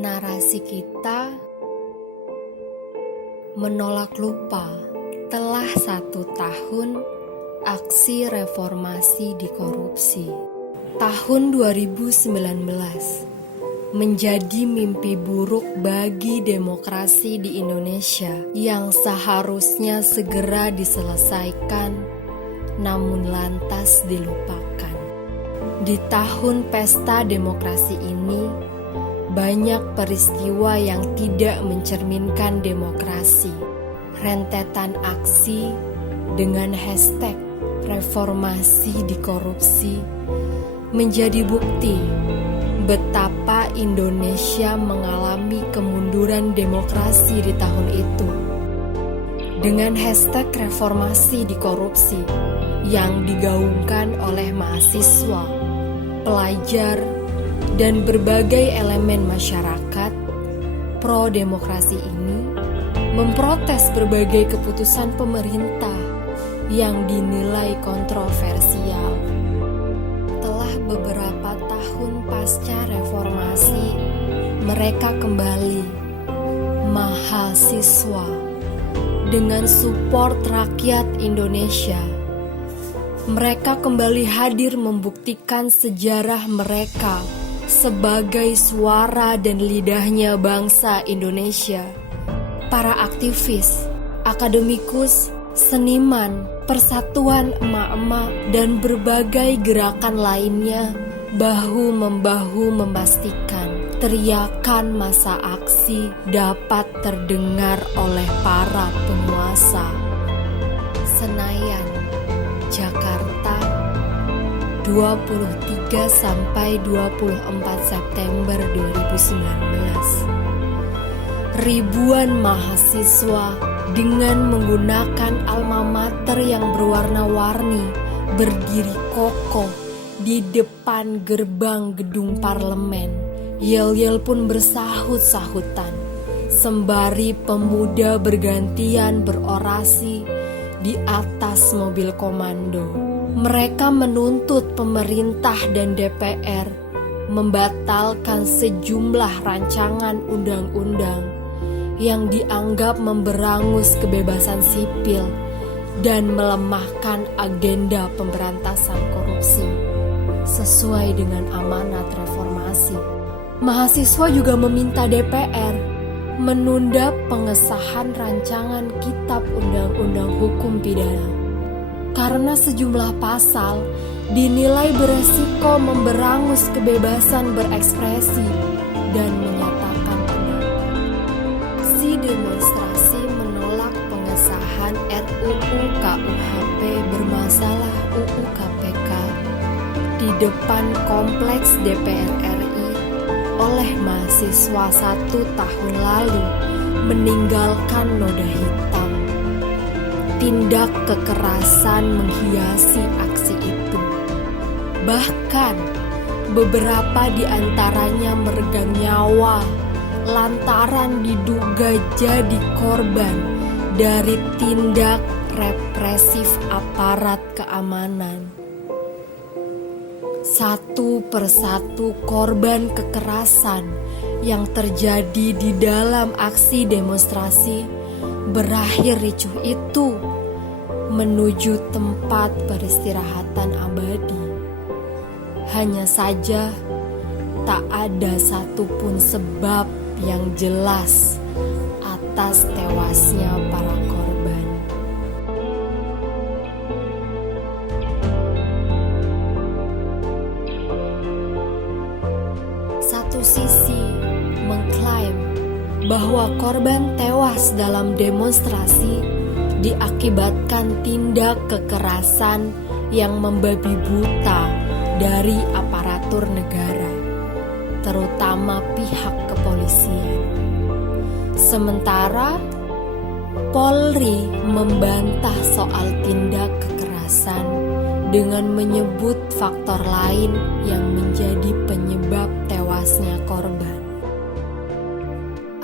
Narasi kita menolak lupa telah 1 tahun aksi reformasi di korupsi. Tahun 2019 menjadi mimpi buruk bagi demokrasi di Indonesia yang seharusnya segera diselesaikan, namun lantas dilupakan. Di tahun pesta demokrasi ini, banyak peristiwa yang tidak mencerminkan demokrasi. Rentetan aksi dengan hashtag reformasi di korupsi menjadi bukti betapa Indonesia mengalami kemunduran demokrasi di tahun itu. Dengan hashtag reformasi di korupsi yang digaungkan oleh mahasiswa, pelajar, dan berbagai elemen masyarakat, pro-demokrasi ini memprotes berbagai keputusan pemerintah yang dinilai kontroversial. Telah beberapa tahun pasca reformasi, mereka kembali, mahasiswa, dengan support rakyat Indonesia. Mereka kembali hadir membuktikan sejarah mereka sebagai suara dan lidahnya bangsa Indonesia. Para aktivis, akademikus, seniman, persatuan emak-emak, dan berbagai gerakan lainnya bahu-membahu memastikan teriakan masa aksi dapat terdengar oleh para penguasa. Senayan, Jakarta, 23 sampai 24 September 2019. Ribuan mahasiswa dengan menggunakan alma mater yang berwarna-warni berdiri kokoh di depan gerbang gedung parlemen. Yel-yel pun bersahut-sahutan sembari pemuda bergantian berorasi di atas mobil komando. Mereka menuntut pemerintah dan DPR membatalkan sejumlah rancangan undang-undang yang dianggap memberangus kebebasan sipil dan melemahkan agenda pemberantasan korupsi sesuai dengan amanat reformasi. Mahasiswa juga meminta DPR menunda pengesahan rancangan Kitab Undang-Undang Hukum Pidana karena sejumlah pasal dinilai beresiko memberangus kebebasan berekspresi dan menyatakan pendapat. Si demonstrasi menolak pengesahan RUU KUHP bermasalah UU KPK di depan kompleks DPR RI oleh mahasiswa 1 tahun lalu meninggalkan noda hitam. Tindak kekerasan menghiasi aksi itu. Bahkan beberapa di antaranya meregang nyawa lantaran diduga jadi korban dari tindak represif aparat keamanan. Satu persatu korban kekerasan yang terjadi di dalam aksi demonstrasi berakhir ricuh itu menuju tempat peristirahatan abadi. Hanya saja tak ada satupun sebab yang jelas atas tewasnya para korban. Satu sisi mengklaim bahwa korban tewas dalam demonstrasi diakibatkan tindak kekerasan yang membabi buta dari aparatur negara, terutama pihak kepolisian. Sementara Polri membantah soal tindak kekerasan dengan menyebut faktor lain yang menjadi penyebab tewasnya korban.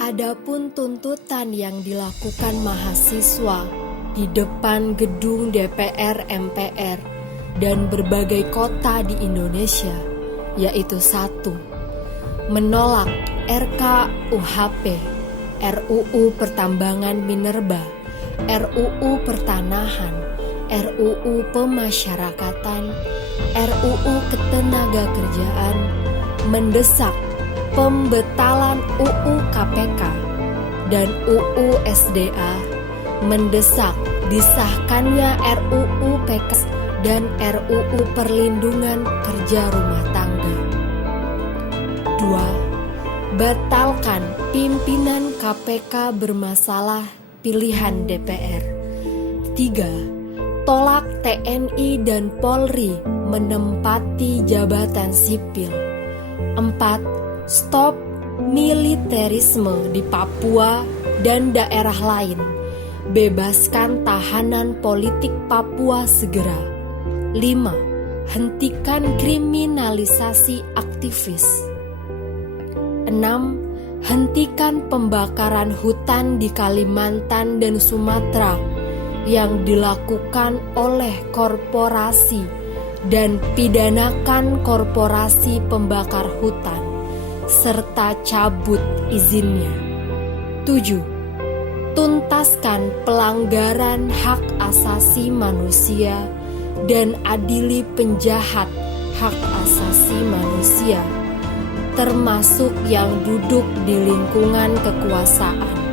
Adapun tuntutan yang dilakukan mahasiswa di depan gedung DPR MPR dan berbagai kota di Indonesia, yaitu 1. Menolak RKUHP, RUU Pertambangan Minerba, RUU Pertanahan, RUU Pemasyarakatan, RUU Ketenagakerjaan, mendesak pembetalan UU KPK dan UU SDA, mendesak disahkannya RUU PKS dan RUU Perlindungan Kerja Rumah Tangga. 2. Batalkan pimpinan KPK bermasalah pilihan DPR. 3. Tolak TNI dan Polri menempati jabatan sipil. 4. Stop militerisme di Papua dan daerah lain. Bebaskan tahanan politik Papua segera. 5. Hentikan kriminalisasi aktivis. 6. Hentikan pembakaran hutan di Kalimantan dan Sumatera yang dilakukan oleh korporasi dan pidanakan korporasi pembakar hutan serta cabut izinnya. 7. Tuntaskan pelanggaran hak asasi manusia dan adili penjahat hak asasi manusia, termasuk yang duduk di lingkungan kekuasaan.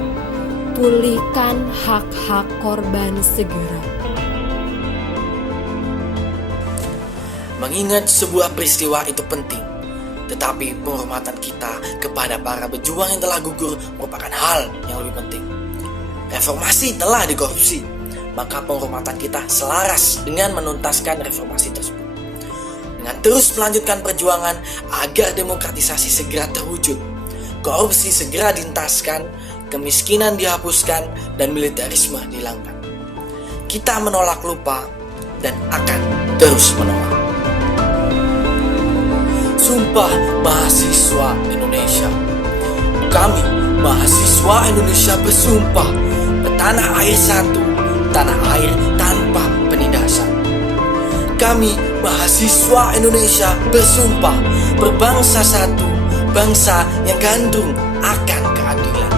Pulihkan hak-hak korban segera. Mengingat sebuah peristiwa itu penting, tetapi penghormatan kita kepada para pejuang yang telah gugur merupakan hal yang lebih penting. Reformasi telah dikorupsi, maka penghormatan kita selaras dengan menuntaskan reformasi tersebut. Dengan terus melanjutkan perjuangan agar demokratisasi segera terwujud, korupsi segera dientaskan, kemiskinan dihapuskan, dan militerisme dihilangkan. Kita menolak lupa dan akan terus menolak. Sumpah Mahasiswa Indonesia. Kami, mahasiswa Indonesia bersumpah bertanah air satu, tanah air tanpa penindasan. Kami, mahasiswa Indonesia bersumpah berbangsa satu, bangsa yang gandrung akan keadilan.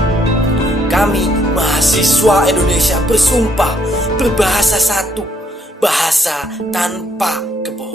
Kami, mahasiswa Indonesia bersumpah berbahasa satu, bahasa tanpa kebohongan.